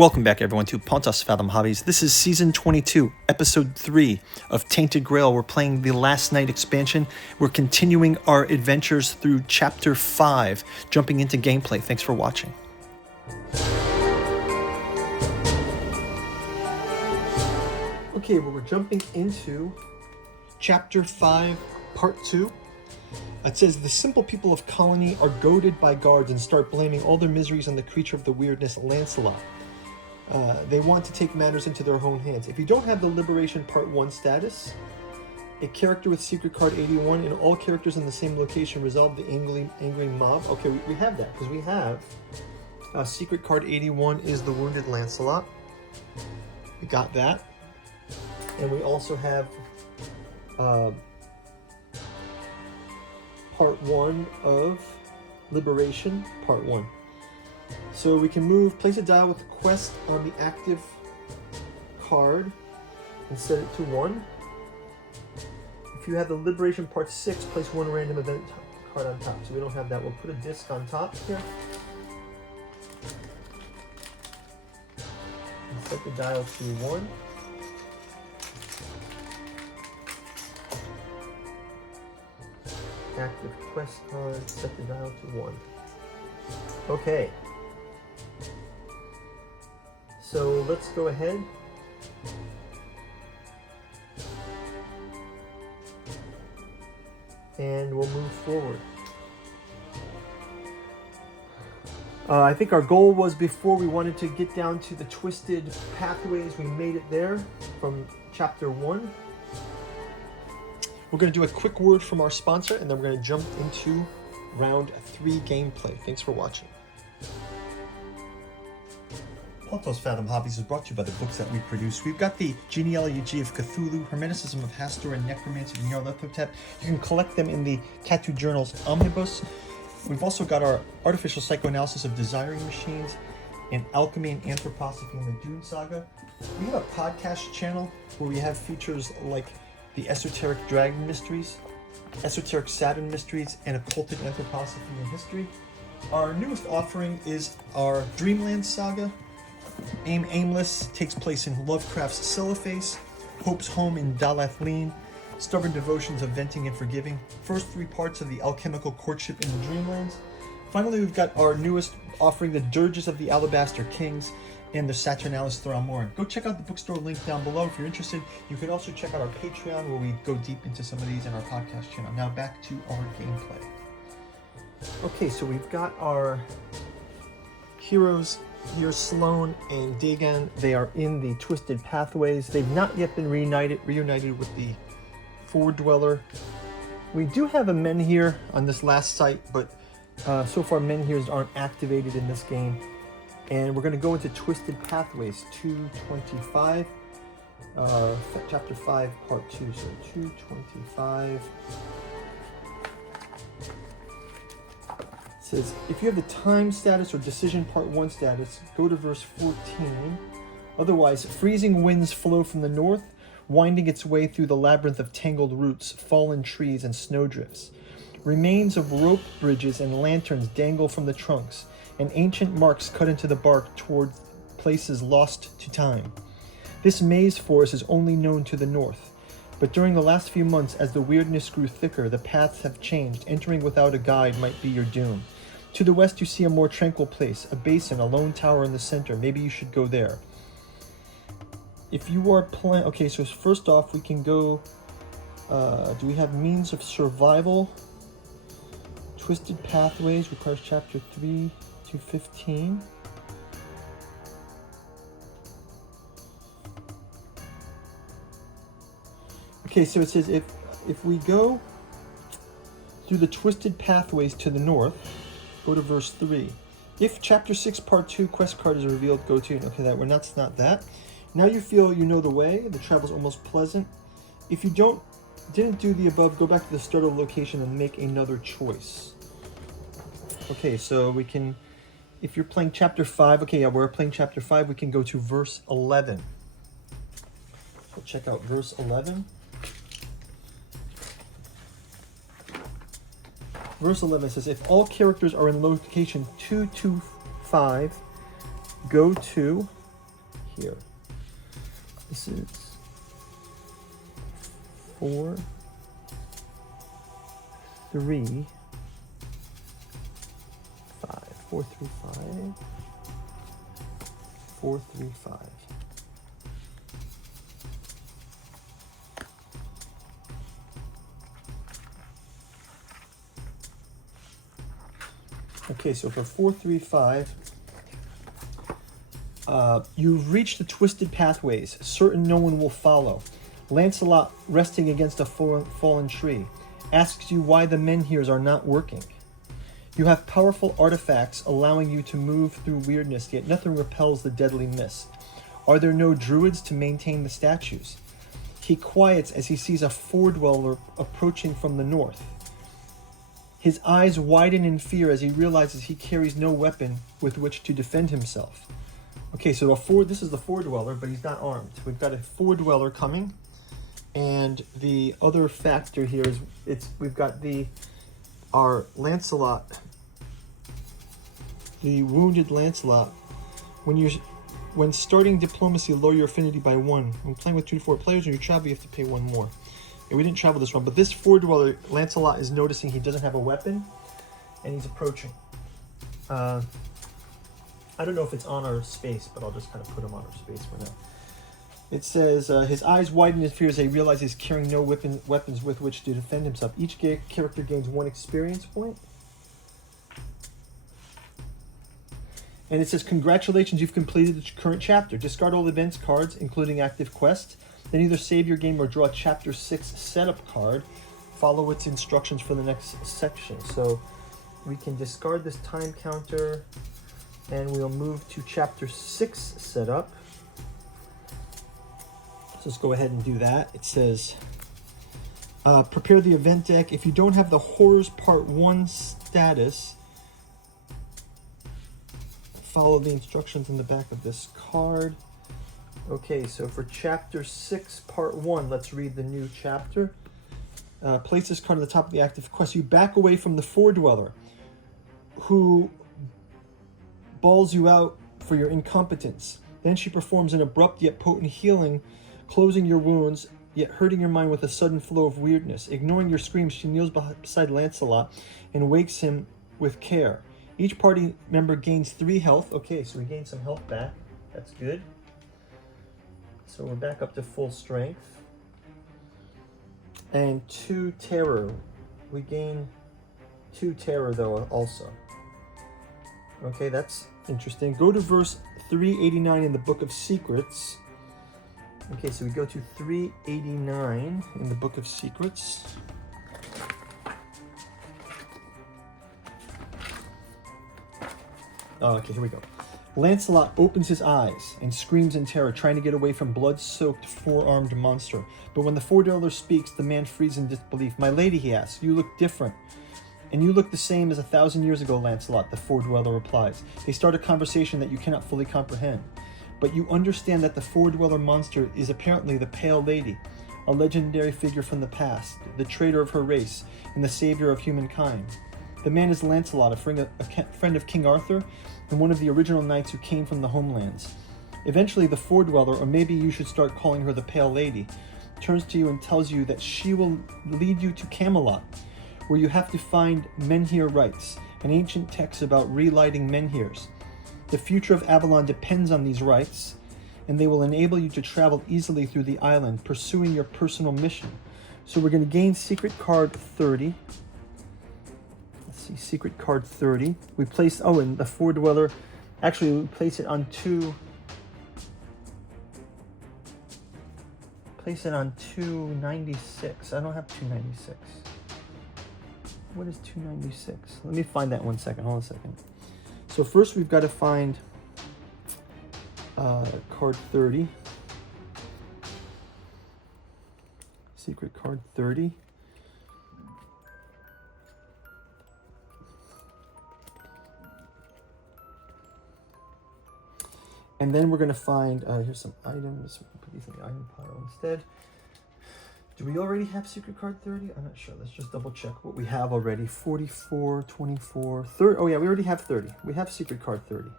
Welcome back, everyone, to Pontus Fathom Hobbies. This is Season 22, Episode 3 of Tainted Grail. We're playing the Last Night expansion. We're continuing our adventures through Chapter 5, jumping into gameplay. Thanks for watching. Okay, well, we're jumping into Chapter 5, Part 2. It says, the simple people of Colony are goaded by guards and start blaming all their miseries on the creature of the weirdness, Lancelot. They want to take matters into their own hands. If you don't have the Liberation Part 1 status, a character with Secret Card 81 and all characters in the same location resolve the angry mob. Okay, we have that, because we have Secret Card 81 is the Wounded Lancelot. We got that. And we also have Part 1 of Liberation, Part 1. So we can place a dial with the quest on the active card and set it to 1. If you have the Liberation Part 6, place one random event card on top. So we don't have that. We'll put a disc on top here. And set the dial to 1. Active quest card, set the dial to 1. Okay. So let's go ahead. And we'll move forward. I think our goal was before we wanted to get down to the twisted pathways. We made it there from Chapter 1. We're going to do a quick word from our sponsor, and then we're going to jump into Round 3 gameplay. Thanks for watching. Pontus Fathom Hobbies is brought to you by the books that we produce. We've got the Genealogy of Cthulhu, Hermeticism of Hastur, and Necromancy of Nyarlathotep. You can collect them in the Tattoo Journals Omnibus. We've also got our Artificial Psychoanalysis of Desiring Machines, and Alchemy and Anthroposophy in the Dune Saga. We have a podcast channel where we have features like the Esoteric Dragon Mysteries, Esoteric Saturn Mysteries, and Occulted Anthroposophy and History. Our newest offering is our Dreamland Saga. Aimless takes place in Lovecraft's Cellophase, Hope's Home in Dalathleen, Stubborn Devotions of Venting and Forgiving, first 3 parts of the Alchemical Courtship in the Dreamlands. Finally, we've got our newest offering, the Dirges of the Alabaster Kings and the Saturnalis Thramoran. Go check out the bookstore link down below if you're interested. You can also check out our Patreon where we go deep into some of these in our podcast channel. Now back to our gameplay. Okay, so we've got our heroes here, Sloane and Dagon. They are in the Twisted Pathways. They've not yet been reunited with the Ford Dweller. We do have a Menhir on this last site, but so far Menhirs aren't activated in this game. And we're going to go into Twisted Pathways 225, Chapter 5, Part 2. So 225. It says, if you have the Time status or Decision Part 1 status, go to verse 14. Otherwise, freezing winds flow from the north, winding its way through the labyrinth of tangled roots, fallen trees, and snowdrifts. Remains of rope bridges and lanterns dangle from the trunks, and ancient marks cut into the bark toward places lost to time. This maze forest is only known to the north, but during the last few months, as the weirdness grew thicker, the paths have changed. Entering without a guide might be your doom. To the west, you see a more tranquil place, a basin, a lone tower in the center. Maybe you should go there. If you are planning... Okay, so first off, we can go... do we have means of survival? Twisted Pathways requires Chapter 3 to 15. Okay, so it says if we go through the Twisted Pathways to the north, go to verse 3. If Chapter 6 Part 2 quest card is revealed, go to... Okay, that's not that. Now you feel you know the way. The travel's almost pleasant. If you didn't do the above, go back to the start of the location and make another choice. Okay, so we can... If you're playing Chapter 5... Okay, yeah, we're playing Chapter 5. We can go to verse 11. We'll check out verse 11. Verse 11 says, if all characters are in location 225, go to here. This is 4, 3, 5. 4, 3, 5. 4, 3, 5. Okay, so for 4, 3, 5, you've reached the twisted pathways, certain no one will follow. Lancelot, resting against a fallen tree, asks you why the menhirs are not working. You have powerful artifacts allowing you to move through weirdness, yet nothing repels the deadly mist. Are there no druids to maintain the statues? He quiets as he sees a foredweller approaching from the north. His eyes widen in fear as he realizes he carries no weapon with which to defend himself. Okay, so this is the foredweller, but he's not armed. We've got a foredweller coming, and the other factor here is we've got our Lancelot, the wounded Lancelot. When starting diplomacy, lower your affinity by 1. When playing with 2 to 4 players, when you travel, you have to pay 1 more. And we didn't travel this run, but this foredweller, Lancelot is noticing he doesn't have a weapon, and he's approaching. I don't know if it's on our space, but I'll just kind of put him on our space for now. It says, his eyes widen in fear as he realizes he's carrying no weapons with which to defend himself. Each character gains 1 experience point. And it says, congratulations, you've completed the current chapter. Discard all events cards, including active quests. Then either save your game or draw a Chapter 6 setup card. Follow its instructions for the next section. So we can discard this time counter, and we'll move to Chapter 6 setup. So let's go ahead and do that. It says, prepare the event deck. If you don't have the Horrors Part 1 status, follow the instructions in the back of this card. Okay, so for Chapter 6, Part 1, let's read the new chapter. Place this card at the top of the active quest. You back away from the foredweller, who bawls you out for your incompetence. Then she performs an abrupt yet potent healing, closing your wounds, yet hurting your mind with a sudden flow of weirdness. Ignoring your screams, she kneels beside Lancelot and wakes him with care. Each party member gains 3 health. Okay, so we gain some health back. That's good. So we're back up to full strength. And 2 terror. We gain 2 terror though also. Okay, that's interesting. Go to verse 389 in the Book of Secrets. Okay, so we go to 389 in the Book of Secrets. Oh, okay, here we go. Lancelot opens his eyes and screams in terror, trying to get away from blood-soaked, 4-armed monster. But when the foredweller speaks, the man freezes in disbelief. My lady, he asks, you look different. And you look the same as 1,000 years ago, Lancelot, the foredweller replies. They start a conversation that you cannot fully comprehend. But you understand that the foredweller monster is apparently the Pale Lady, a legendary figure from the past, the traitor of her race, and the savior of humankind. The man is Lancelot, a friend of King Arthur, and one of the original knights who came from the homelands. Eventually, the foredweller, or maybe you should start calling her the Pale Lady, turns to you and tells you that she will lead you to Camelot, where you have to find menhir rites, an ancient text about relighting menhirs. The future of Avalon depends on these rites, and they will enable you to travel easily through the island, pursuing your personal mission. So we're going to gain secret card 30. Let's see, secret card 30. We place, and the foredweller, actually we place it on 296. I don't have 296. What is 296? Let me find that 1 second. Hold on a second. So first we've got to find card 30. Secret card 30. And then we're going to find, here's some items. We'll put these in the item pile instead. Do we already have secret card 30? I'm not sure. Let's just double check what we have already. 44, 24, 30. Oh yeah, we already have 30. We have secret card 30.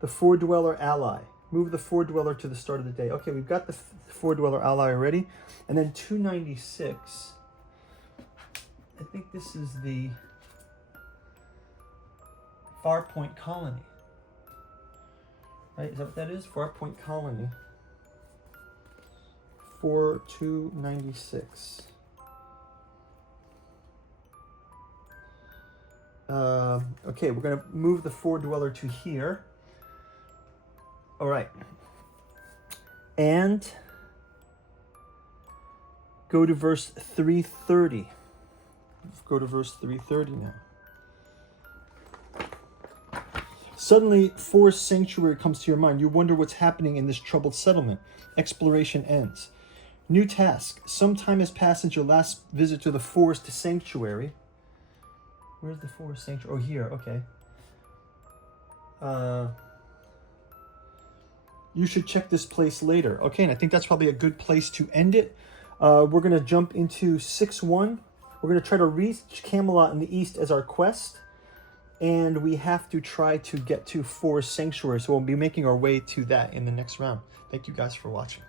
The foredweller ally. Move the 4-dweller to the start of the day. Okay, we've got the 4-dweller ally already. And then 296. I think this is the Far Point Colony. Right, is that what that is? Far Point Colony. 4296. Okay, we're gonna move the 4-dweller to here. All right. And go to verse 330. Go to verse 330 now. Suddenly, Forest Sanctuary comes to your mind. You wonder what's happening in this troubled settlement. Exploration ends. New task. Some time has passed since your last visit to the Forest Sanctuary. Where's the Forest Sanctuary? Oh, here. Okay. You should check this place later. Okay, and I think that's probably a good place to end it. We're going to jump into 6-1. We're going to try to reach Camelot in the east as our quest. And we have to try to get to Forest Sanctuary. So we'll be making our way to that in the next round. Thank you guys for watching.